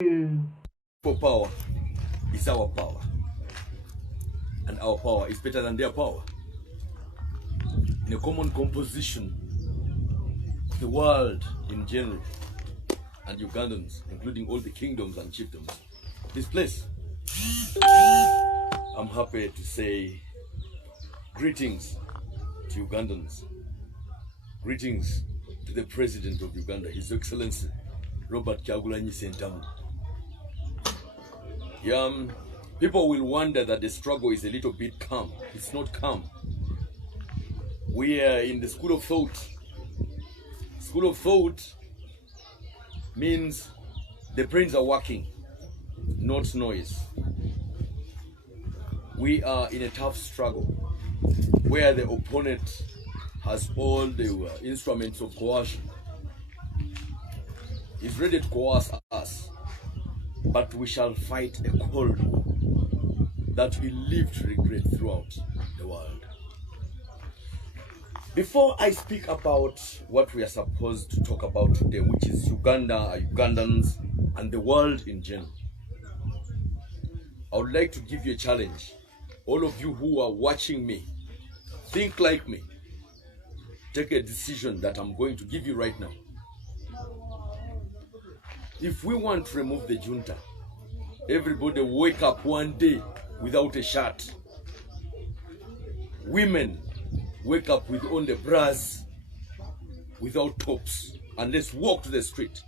For power is our power, and our power is better than their power. In a common composition, the world in general, and Ugandans, including all the kingdoms and chiefdoms, this place, I'm happy to say greetings to Ugandans, greetings to the President of Uganda, His Excellency Robert Kyagulanyi Ssentamu. People will wonder that the struggle is a little bit calm. It's not calm. We are in the school of thought. School of thought means the brains are working, not noise. We are in a tough struggle where the opponent has all the instruments of coercion. He's ready to coerce us, but we shall fight a cold war that will live to regret throughout the world. Before I speak about what we are supposed to talk about today, which is Uganda, Ugandans, and the world in general, I would like to give you a challenge. All of you who are watching me, think like me. Take a decision that I'm going to give you right now. If we want to remove the junta, everybody wake up one day without a shirt. Women wake up with only bras, without tops, and let's walk to the street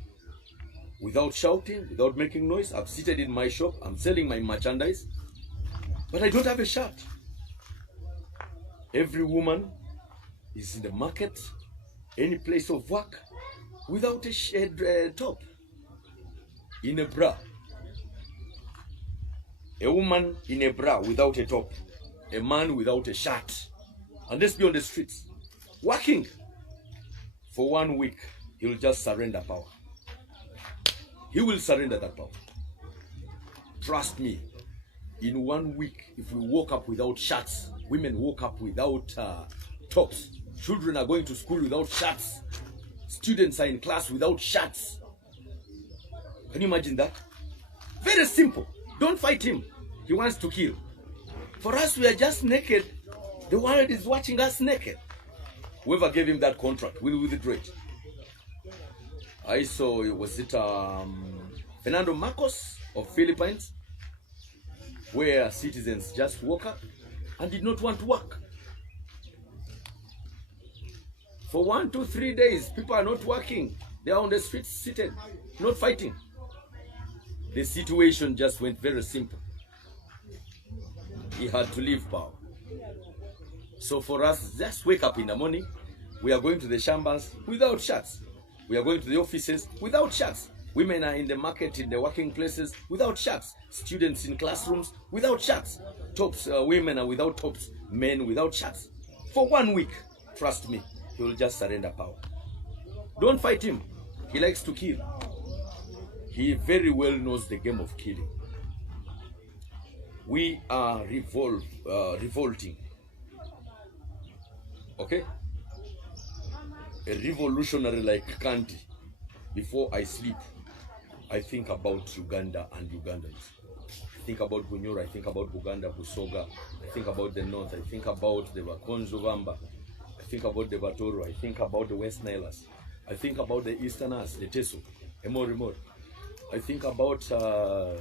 without shouting, without making noise. I'm seated in my shop, I'm selling my merchandise, but I don't have a shirt. Every woman is in the market, any place of work, without a top, in a bra. A woman in a bra without a top, a man without a shirt, and let's be on the streets, working. For 1 week, he'll just surrender power. He will surrender that power. Trust me, in 1 week, if we woke up without shirts, women woke up without tops, children are going to school without shirts, students are in class without shirts. Can you imagine that? Very simple. Don't fight him. He wants to kill. For us, we are just naked. The world is watching us naked. Whoever gave him that contract will withdraw it. I saw, was it Fernando Marcos of Philippines, where citizens just woke up and did not want to work. For 1, 2, 3 days, people are not working. They are on the streets seated, not fighting. The situation just went very simple. He had to leave power. So for us, just wake up in the morning. We are going to the chambers without shirts. We are going to the offices without shirts. Women are in the market, in the working places without shirts. Students in classrooms without shirts. Tops, women are without tops. Men without shirts. For 1 week, trust me, he will just surrender power. Don't fight him. He likes to kill. He very well knows the game of killing. We are revolting. Okay? A revolutionary like Kanti. Before I sleep, I think about Uganda and Ugandans. I think about Bunyoro, I think about Buganda, Busoga. I think about the North, I think about the Wakonzo Vamba. I think about the Batoro, I think about the West Nilas. I think about the Easterners, the Teso, Emor. I think about the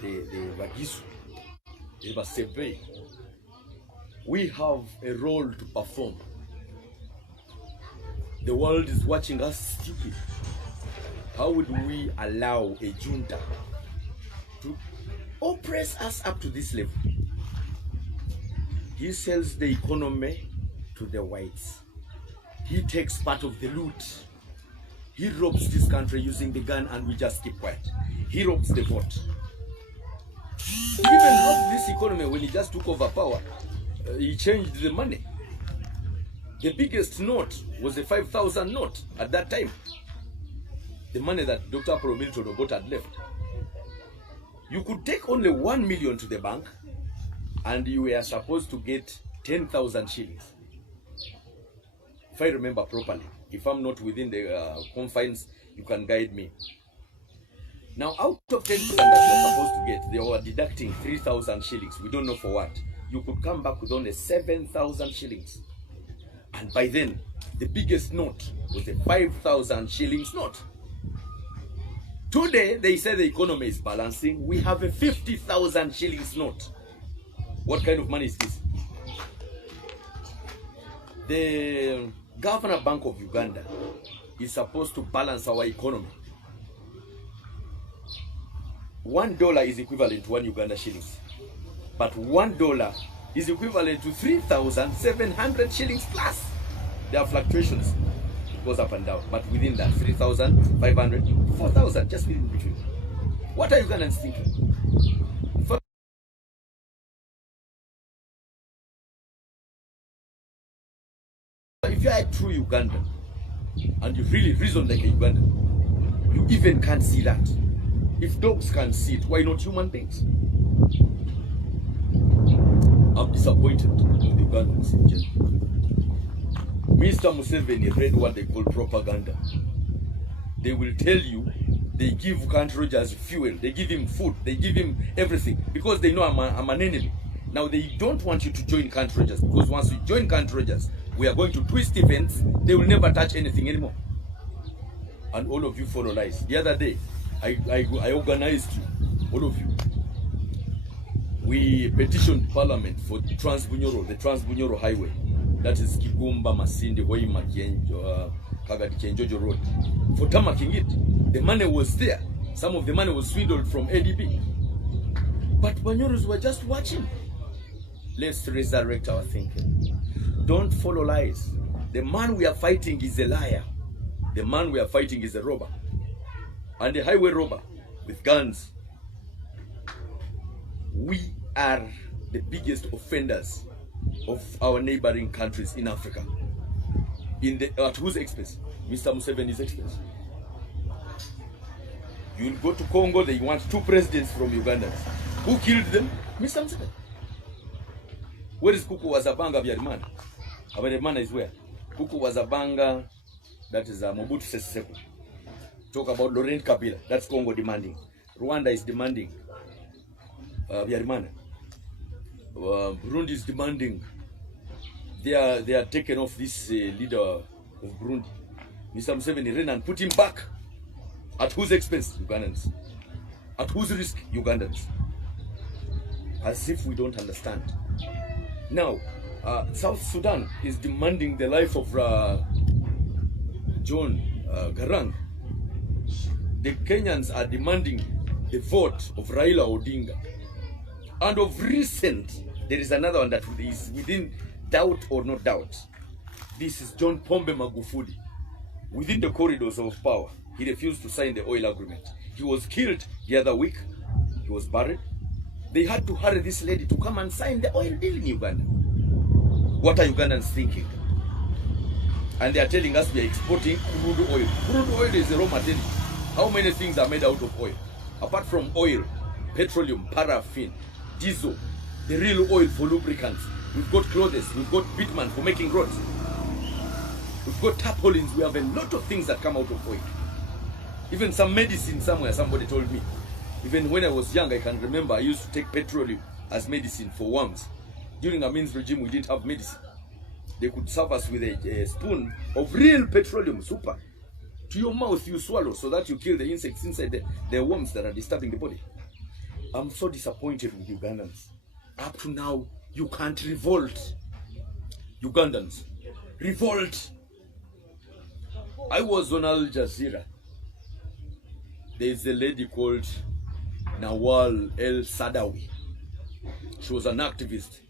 Vagisu, the Basebe. We have a role to perform. The world is watching us stupid. How would we allow a junta to oppress us up to this level? He sells the economy to the whites. He takes part of the loot. He robs this country using the gun and we just keep quiet. He robs the vote. He even robbed this economy when he just took over power. He changed the money. The biggest note was a 5,000 note at that time. The money that Dr. Apollo Milton Obote had left. You could take only 1 million to the bank and you were supposed to get 10,000 shillings. If I remember properly. If I'm not within the confines, you can guide me. Now, out of 10% that you're supposed to get, they were deducting 3,000 shillings. We don't know for what. You could come back with only 7,000 shillings. And by then, the biggest note was a 5,000 shillings note. Today, they say the economy is balancing. We have a 50,000 shillings note. What kind of money is this? The Governor Bank of Uganda is supposed to balance our economy. $1 is equivalent to 1 Uganda shillings. But $1 is equivalent to 3,700 shillings plus. There are fluctuations. It goes up and down. But within that, 3,500, 4,000, just within between. What are Ugandans thinking? If you are a true Ugandan, and you really reason like a Ugandan, you even can't see that. If dogs can see it, why not human beings? I'm disappointed with the Ugandans in general. Mr. Museveni read what they call propaganda. They will tell you they give country Rogers fuel, they give him food, they give him everything because they know I'm an enemy. Now they don't want you to join country Rogers because once you join country Rogers, we are going to twist events. They will never touch anything anymore. And all of you follow lies. The other day, I organized you, all of you. We petitioned Parliament for the Trans-Bunyoro Highway. That is Kigumba, Masindi, Hoima, Kagadi, Kenjojo Road. For tamaking it, the money was there. Some of the money was swindled from ADB. But Banyoros were just watching. Let's resurrect our thinking. Don't follow lies. The man we are fighting is a liar. The man we are fighting is a robber. And a highway robber with guns. We are the biggest offenders of our neighboring countries in Africa. At whose expense? Mr. Museveni's expense. You'll go to Congo, they want 2 presidents from Uganda. Who killed them? Mr. Museveni. Where is Kuku Wazabanga Vyarimana? Vyarimana is where? Kuku Wazabanga, that is Mobutu Sese Seko. Talk about Laurent Kabila, that's Congo demanding. Rwanda is demanding Vyarimana. Burundi is demanding. They are taken off this leader of Burundi, Mr. Museveni, ran and put him back. At whose expense? Ugandans. At whose risk? Ugandans. As if we don't understand. Now, South Sudan is demanding the life of John Garang. The Kenyans are demanding the vote of Raila Odinga. And of recent, there is another one that is within doubt or not doubt. This is John Pombe Magufuli. Within the corridors of power, he refused to sign the oil agreement. He was killed the other week. He was buried. They had to hurry this lady to come and sign the oil deal in Uganda. What are Ugandans thinking? And they are telling us we are exporting crude oil. Crude oil is a raw material. How many things are made out of oil? Apart from oil, petroleum, paraffin, diesel, the real oil for lubricants. We've got clothes, we've got bitumen for making roads. We've got tarpaulins, we have a lot of things that come out of oil. Even some medicine somewhere, somebody told me. Even when I was young, I can remember I used to take petroleum as medicine for worms. During Amin's regime, we didn't have medicine. They could serve us with a spoon of real petroleum, super. To your mouth, you swallow so that you kill the insects inside the worms that are disturbing the body. I'm so disappointed with Ugandans. Up to now, you can't revolt. Ugandans, revolt. I was on Al Jazeera. There's a lady called Nawal El Sadawi. She was an activist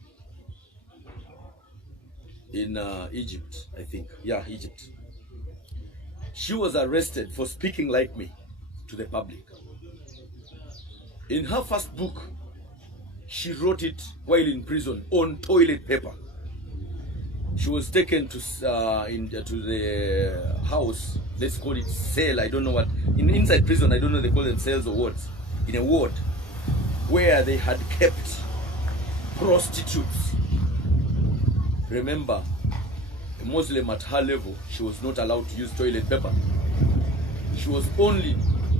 in Egypt, I think. Yeah, Egypt. She was arrested for speaking like me to the public. In her first book, she wrote it while in prison on toilet paper. She was taken to the house, let's call it cell, I don't know what. Inside prison, I don't know they call them cells or wards. In a ward where they had kept prostitutes. Remember, a Muslim at her level, she was not allowed to use toilet paper. She was only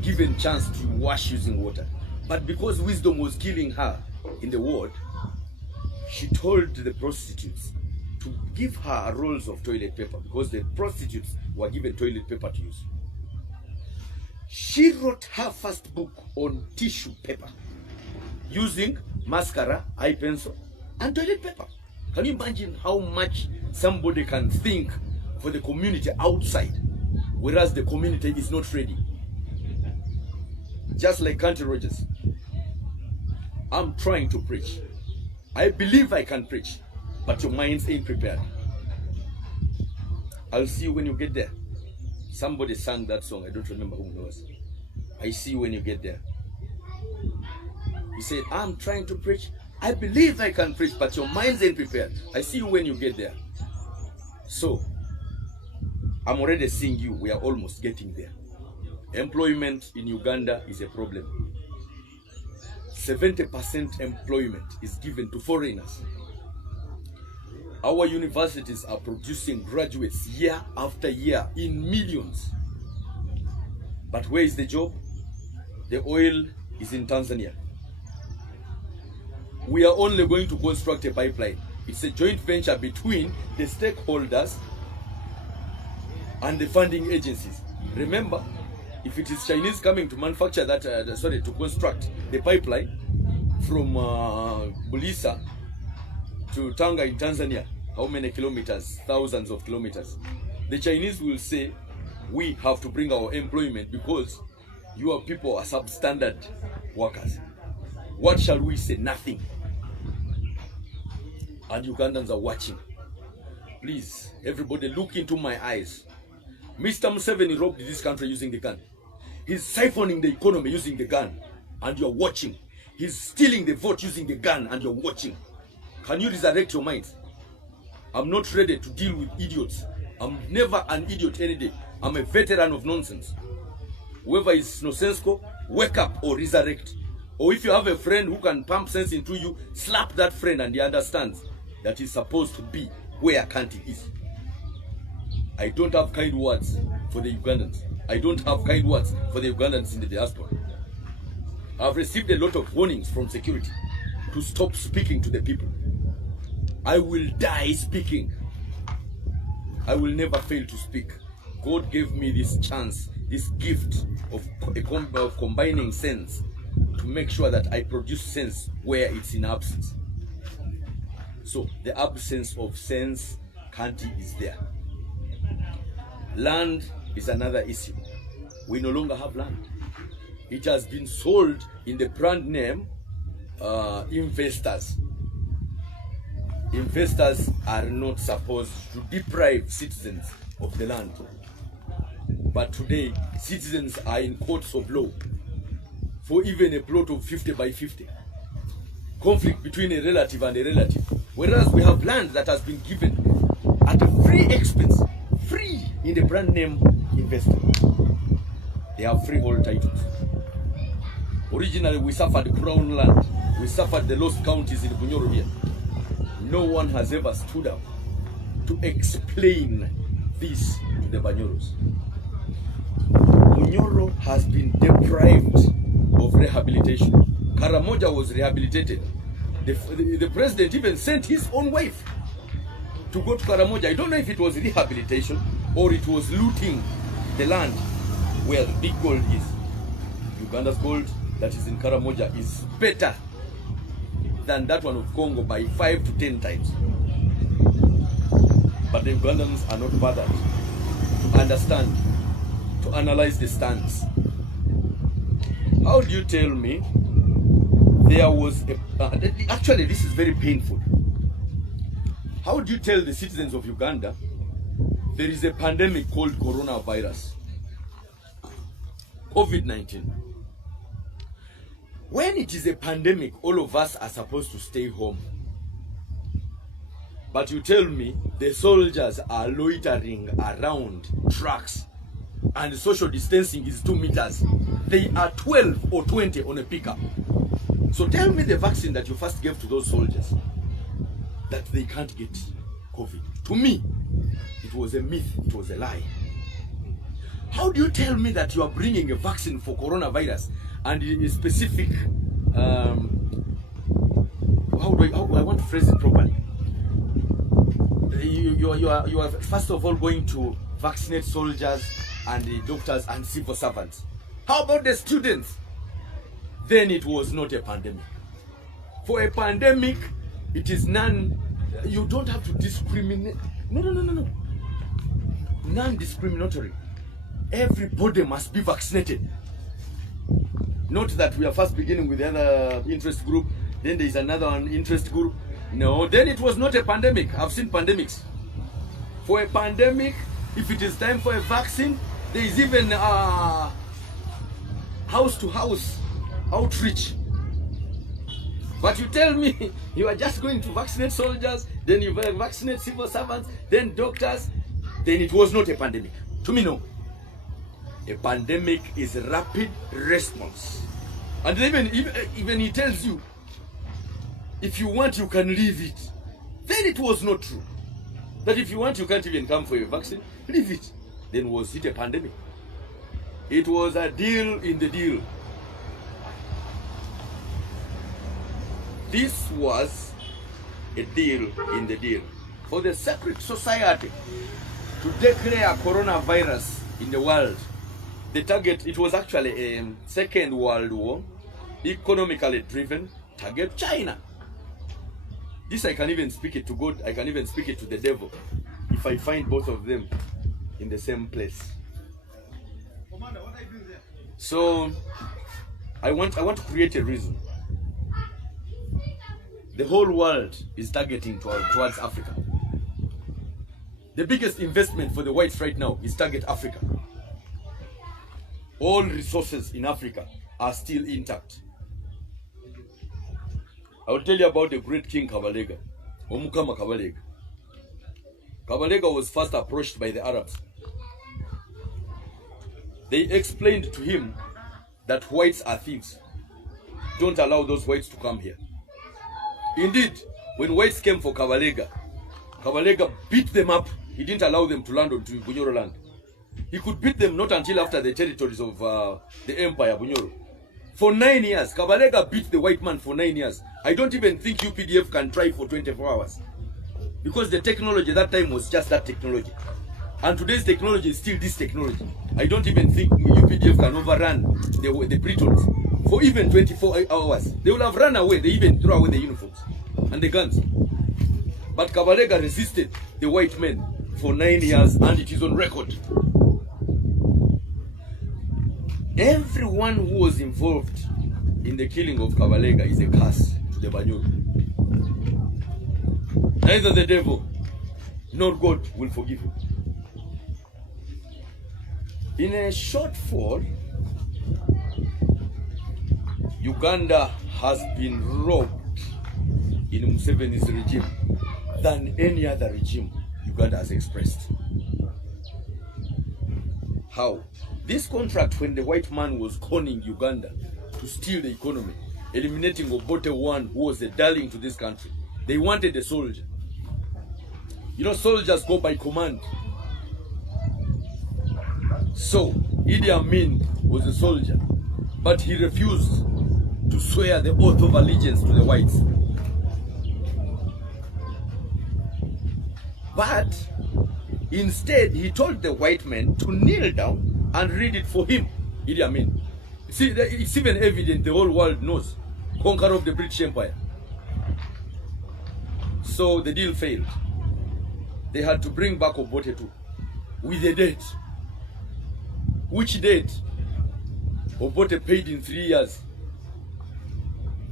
given chance to wash using water. But because wisdom was killing her in the ward, she told the prostitutes to give her rolls of toilet paper because the prostitutes were given toilet paper to use. She wrote her first book on tissue paper using mascara, eye pencil, and toilet paper. Can you imagine how much somebody can think for the community outside, whereas the community is not ready? Just like Country Rogers, I'm trying to preach. I believe I can preach, but your minds ain't prepared. I'll see you when you get there. Somebody sang that song. I don't remember who it was. I see you when you get there. He said, I'm trying to preach. I believe I can preach, but your minds ain't prepared. I see you when you get there. So, I'm already seeing you. We are almost getting there. Employment in Uganda is a problem. 70% employment is given to foreigners. Our universities are producing graduates year after year in millions. But where is the job? The oil is in Tanzania. We are only going to construct a pipeline. It's a joint venture between the stakeholders and the funding agencies. Remember, if it is Chinese coming to manufacture that, to construct the pipeline from Bulisa to Tanga in Tanzania, how many kilometers? Thousands of kilometers. The Chinese will say, we have to bring our employment because your people are substandard workers. What shall we say? Nothing. And Ugandans are watching. Please, everybody look into my eyes. Mr. Museveni robbed this country using the gun. He's siphoning the economy using the gun, and you're watching. He's stealing the vote using the gun, and you're watching. Can you resurrect your minds? I'm not ready to deal with idiots. I'm never an idiot any day. I'm a veteran of nonsense. Whoever is nonsensical, wake up or resurrect. Or if you have a friend who can pump sense into you, slap that friend and he understands that he's supposed to be where Kanti is. I don't have kind words for the Ugandans. I don't have kind words for the Ugandans in the diaspora. I've received a lot of warnings from security to stop speaking to the people. I will die speaking. I will never fail to speak. God gave me this chance, this gift of combining sense to make sure that I produce sense where it's in absence. So the absence of sense, Kanti is there. Land is another issue. We no longer have land. It has been sold in the brand name investors. Investors are not supposed to deprive citizens of the land. But today, citizens are in courts of law for even a plot of 50 by 50. Conflict between a relative and a relative. Whereas we have land that has been given at a free expense, free in the brand name investor. They have freehold titles. Originally, we suffered crown land. We suffered the lost counties in Bunyoro here. No one has ever stood up to explain this to the Banyoros. Bunyoro has been deprived of rehabilitation. Karamoja was rehabilitated. The president even sent his own wife to go to Karamoja. I don't know if it was rehabilitation or it was looting the land where the big gold is. Uganda's gold that is in Karamoja is better than that one of Congo by 5 to 10 times. But the Ugandans are not bothered to understand, to analyze the stance. How do you tell me there was actually this is very painful. How do you tell the citizens of Uganda there is a pandemic called coronavirus, COVID-19? When it is a pandemic, all of us are supposed to stay home. But you tell me the soldiers are loitering around trucks and social distancing is 2 meters. They are 12 or 20 on a pickup. So tell me the vaccine that you first gave to those soldiers, that they can't get COVID. To me, it was a myth, it was a lie. How do you tell me that you are bringing a vaccine for coronavirus and a specific, how do I want to phrase it properly? You are first of all going to vaccinate soldiers and the doctors and civil servants. How about the students? Then it was not a pandemic. For a pandemic, it is you don't have to discriminate. No. Non-discriminatory. Everybody must be vaccinated. Not that we are first beginning with the other interest group, then there is another one interest group. No, then it was not a pandemic. I've seen pandemics. For a pandemic, if it is time for a vaccine, there is even house-to-house outreach. But you tell me you are just going to vaccinate soldiers, then you vaccinate civil servants, then doctors, then it was not a pandemic. To me, no. A pandemic is a rapid response. And even he tells you, if you want, you can leave it. Then it was not true. That if you want, you can't even come for your vaccine, leave it. Then was it a pandemic? It was a deal in the deal. This was a deal in the deal. For the secret society to declare coronavirus in the world, the target, it was actually a Second World War, economically driven, target China. This I can even speak it to God, I can even speak it to the devil, if I find both of them in the same place. Commander, what are you doing there? So, I want to create a reason. The whole world is targeting towards Africa. The biggest investment for the whites right now is target Africa. All resources in Africa are still intact. I will tell you about the great King Kabalega, Omukama Kabalega. Kabalega was first approached by the Arabs. They explained to him that whites are thieves. Don't allow those whites to come here. Indeed, when whites came for Kabalega, Kabalega beat them up. He didn't allow them to land onto Bunyoro land. He could beat them not until after the territories of the empire, Bunyoro. For 9 years, Kabalega beat the white man for 9 years. I don't even think UPDF can try for 24 hours. Because the technology that time was just that technology. And today's technology is still this technology. I don't even think UPDF can overrun the Britons for even 24 hours. They will have run away. They even throw away the uniforms and the guns. But Kabalega resisted the white men for 9 years, and it is on record. Everyone who was involved in the killing of Kabalega is a curse to the Banyoro. Neither the devil nor God will forgive him. In a shortfall, Uganda has been robbed in Museveni's regime than any other regime Uganda has expressed. How? This contract, when the white man was conning Uganda to steal the economy, eliminating Obote I, who was a darling to this country, they wanted a soldier. You know, soldiers go by command. So, Idi Amin was a soldier, but he refused to swear the oath of allegiance to the whites. But instead, he told the white men to kneel down and read it for him, Idi Amin. See, it's even evident, the whole world knows. Conqueror of the British Empire. So the deal failed. They had to bring back Obote II with a date. Which date? Obote paid in 3 years.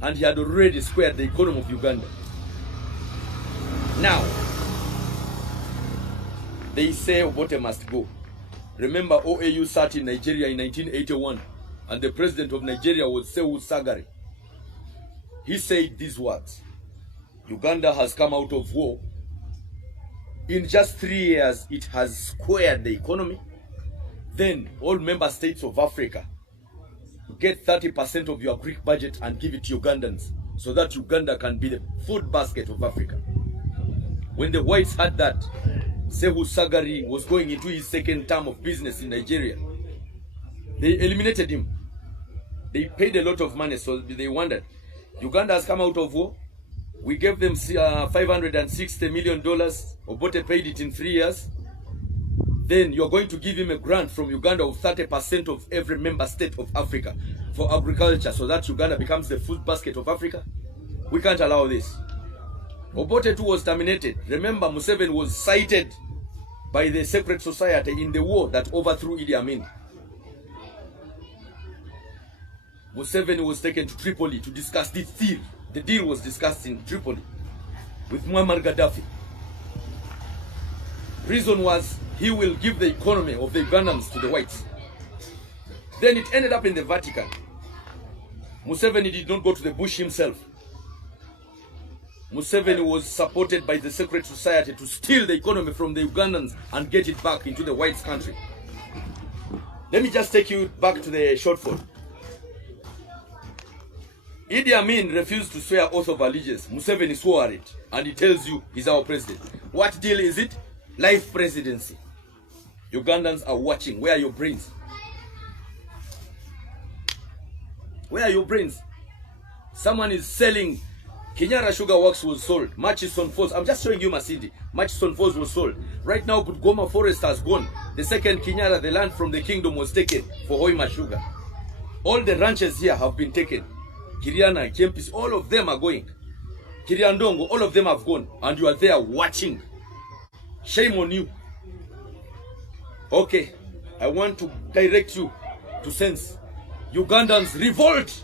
And he had already squared the economy of Uganda. Now, they say Obote must go. Remember, OAU sat in Nigeria in 1981, and the president of Nigeria was Sehu Sagari. He said these words: Uganda has come out of war. In just 3 years, it has squared the economy. Then all member states of Africa get 30% of your Greek budget and give it to Ugandans, so that Uganda can be the food basket of Africa. When the whites heard that, Sehu Sagari was going into his second term of business in Nigeria, They eliminated him. They paid a lot of money, so they wondered. Uganda has come out of war. We gave them $560 million. Obote paid it in 3 years. Then you're going to give him a grant from Uganda of 30% of every member state of Africa for agriculture, so that Uganda becomes the food basket of Africa. We can't allow this. Obote too was terminated. Remember, Museveni was cited by the secret society in the war that overthrew Idi Amin. Museveni was taken to Tripoli to discuss this deal. The deal was discussed in Tripoli with Muammar Gaddafi. Reason was he will give the economy of the Ugandans to the whites. Then it ended up in the Vatican. Museveni did not go to the bush himself. Museveni was supported by the secret society to steal the economy from the Ugandans and get it back into the whites' country. Let me just take you back to the shortfall. Idi Amin refused to swear oath of allegiance. Museveni swore it, and he tells you he's our president. What deal is it? Life presidency. Ugandans are watching. Where are your brains? Where are your brains? Someone is selling. Kenyara Sugar Works was sold. Murchison Falls. I'm just showing you Masindi. Murchison Falls was sold. Right now, Butgoma Forest has gone. The second Kenyara, the land from the kingdom, was taken for Hoima Sugar. All the ranches here have been taken. Kiriana, Kempis, all of them are going. Kiriandongo, all of them have gone. And you are there watching. Shame on you. Okay, I want to direct you to sense. Ugandans, revolt!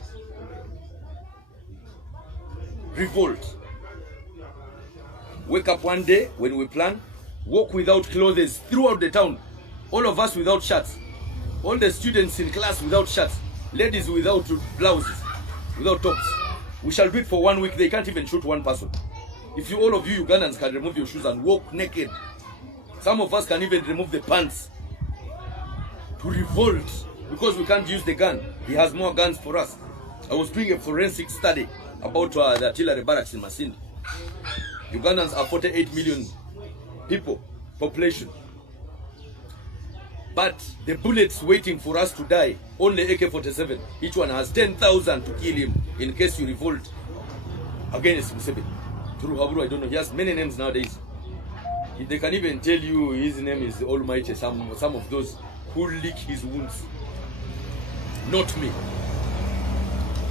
Revolt. Wake up one day when we plan, walk without clothes throughout the town. All of us without shirts. All the students in class without shirts. Ladies without blouses, without tops. We shall do it for 1 week. They can't even shoot one person. If you, all of you Ugandans, can remove your shoes and walk naked, some of us can even remove the pants to revolt, because we can't use the gun. He has more guns for us. I was doing a forensic study about the artillery barracks in Masindi. Ugandans are 48 million people, population. But the bullets waiting for us to die, only AK-47. Each one has 10,000 to kill him in case you revolt against Museveni. Through Haburu, I don't know. He has many names nowadays. They can even tell you his name is Almighty, some of those who lick his wounds. Not me.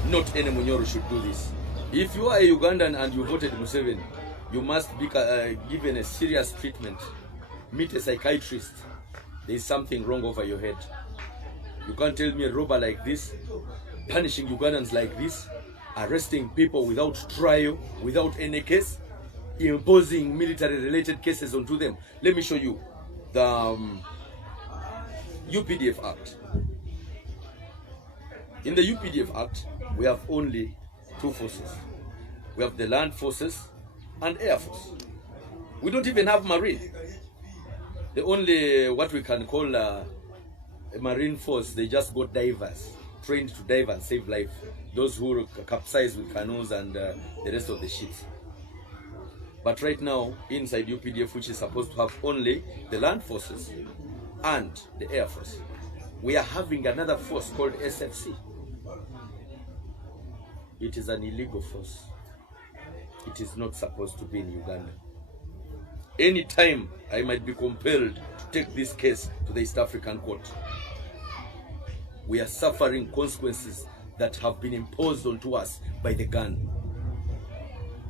Not any Munyoro should do this. If you are a Ugandan and you voted Museveni, you must be given a serious treatment. Meet a psychiatrist. There is something wrong over your head. You can't tell me a robber like this, punishing Ugandans like this, arresting people without trial, without any case, imposing military-related cases onto them. Let me show you the UPDF Act. In the UPDF Act, we have only two forces. We have the land forces and air force. We don't even have marine. The only, what we can call a marine force, they just got divers, trained to dive and save life. Those who capsize with canoes and the rest of the ships. But right now, inside UPDF, which is supposed to have only the land forces and the air force, we are having another force called SFC. It is an illegal force. It is not supposed to be in Uganda. Anytime I might be compelled to take this case to the East African court. We are suffering consequences that have been imposed onto us by the gun.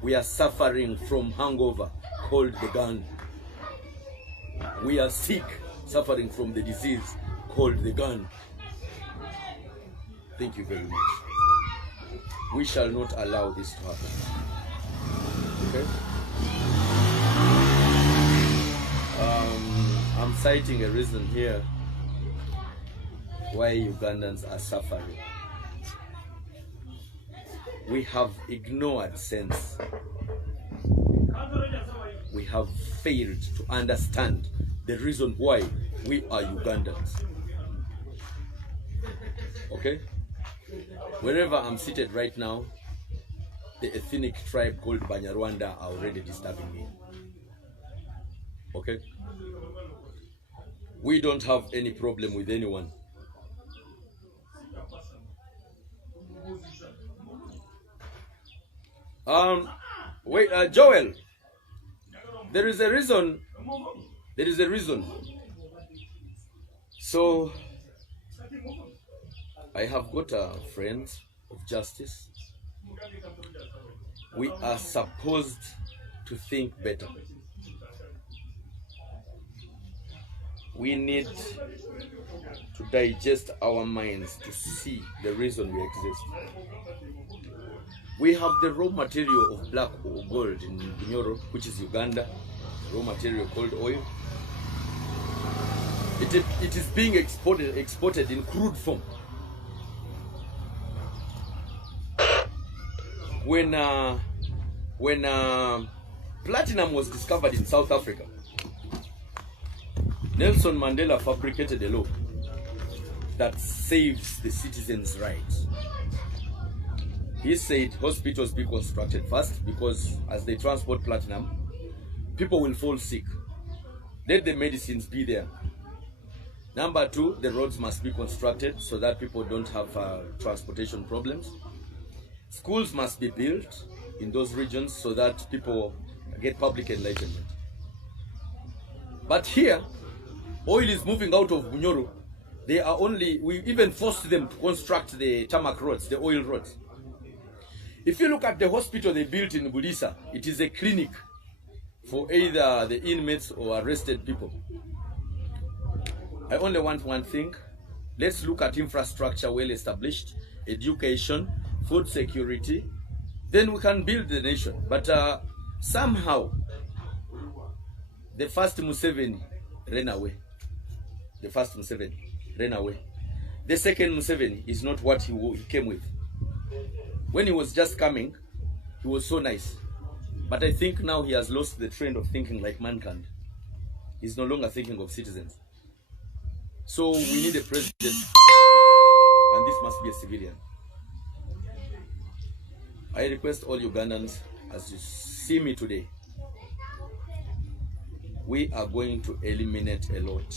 We are suffering from hangover called the gun. We are sick, suffering from the disease called the gun. Thank you very much. We shall not allow this to happen. Okay? I'm citing a reason here why Ugandans are suffering. We have ignored sense. We have failed to understand the reason why we are Ugandans. Okay? Wherever I'm seated right now, the ethnic tribe called Banyarwanda are already disturbing me. Okay? We don't have any problem with anyone. Wait, Joel. There is a reason. There is a reason. So, I have got a friend of justice. We are supposed to think better. We need to digest our minds to see the reason we exist. We have the raw material of black gold in Bunyoro, which is Uganda, raw material called oil. It is being exported in crude form. When platinum was discovered in South Africa, Nelson Mandela fabricated a law that saves the citizens' rights. He said hospitals be constructed first, because as they transport platinum, people will fall sick. Let the medicines be there. Number two, the roads must be constructed so that people don't have transportation problems. Schools must be built in those regions so that people get public enlightenment. But here, oil is moving out of Bunyoro. We even forced them to construct the tarmac roads, the oil roads. If you look at the hospital they built in Bulisa, it is a clinic for either the inmates or arrested people. I only want one thing. Let's look at infrastructure well established, education, food security. Then we can build the nation. But somehow, the first Museveni ran away. The first Museveni ran away. The second Museveni is not what he came with. When he was just coming, he was so nice. But I think now he has lost the trend of thinking like mankind. He's no longer thinking of citizens. So we need a president, and this must be a civilian. I request all Ugandans, as you see me today, we are going to eliminate a lot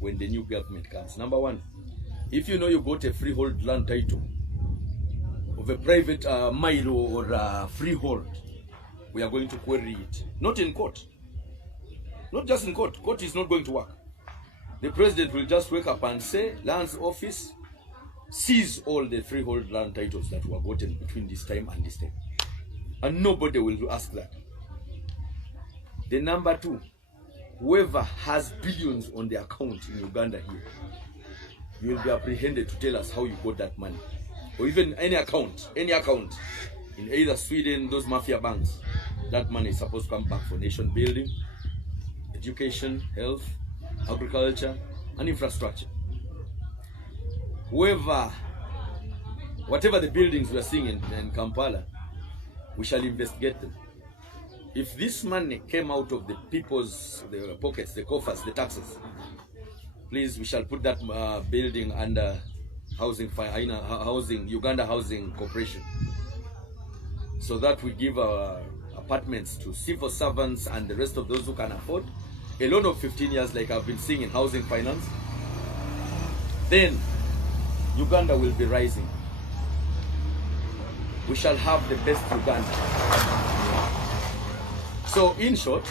when the new government comes. Number one, if you know you got a freehold land title of a private mile or freehold, we are going to query it. Not in court. Not just in court. Court is not going to work. The president will just wake up and say, Lands Office, seize all the freehold land titles that were gotten between this time and this time. And nobody will ask that. The number two, whoever has billions on their account in Uganda here, you will be apprehended to tell us how you got that money. Or even any account in either Sweden, those mafia banks. That money is supposed to come back for nation building, education, health, agriculture, and infrastructure. Whatever the buildings we are seeing in Kampala, we shall investigate them. If this money came out of the people's pockets, the coffers, the taxes, please, we shall put that building under Uganda Housing Corporation, so that we give apartments to civil servants and the rest of those who can afford a loan of 15 years, like I've been seeing in housing finance. Then Uganda will be rising. We shall have the best Uganda. So in short,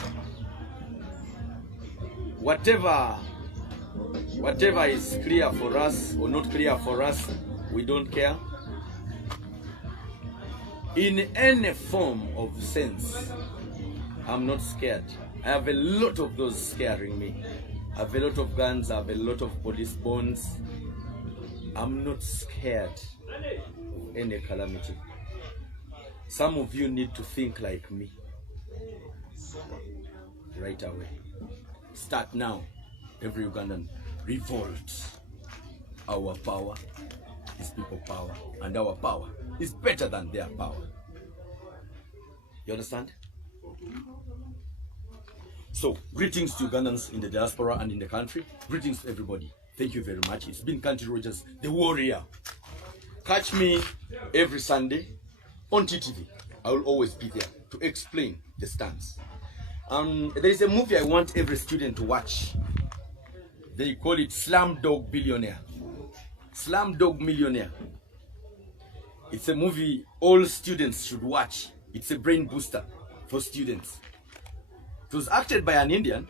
whatever is clear for us or not clear for us, we don't care. In any form of sense, I'm not scared. I have a lot of those scaring me. I have a lot of guns, I have a lot of police bonds. I'm not scared of any calamity. Some of you need to think like me right away. Start now. Every Ugandan, revolt. Our power is people power, and our power is better than their power. You understand? So, greetings to Ugandans in the diaspora and in the country. Greetings to everybody. Thank you very much. It's been Kanti Rogers, the warrior. Catch me every Sunday on TTV. I will always be there to explain the stance. There is a movie I want every student to watch. They call it Slumdog Billionaire. Slumdog Millionaire. It's a movie all students should watch It's a brain booster for students. It was acted by an Indian.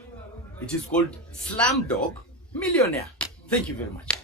It is called Slumdog Millionaire. Thank you very much.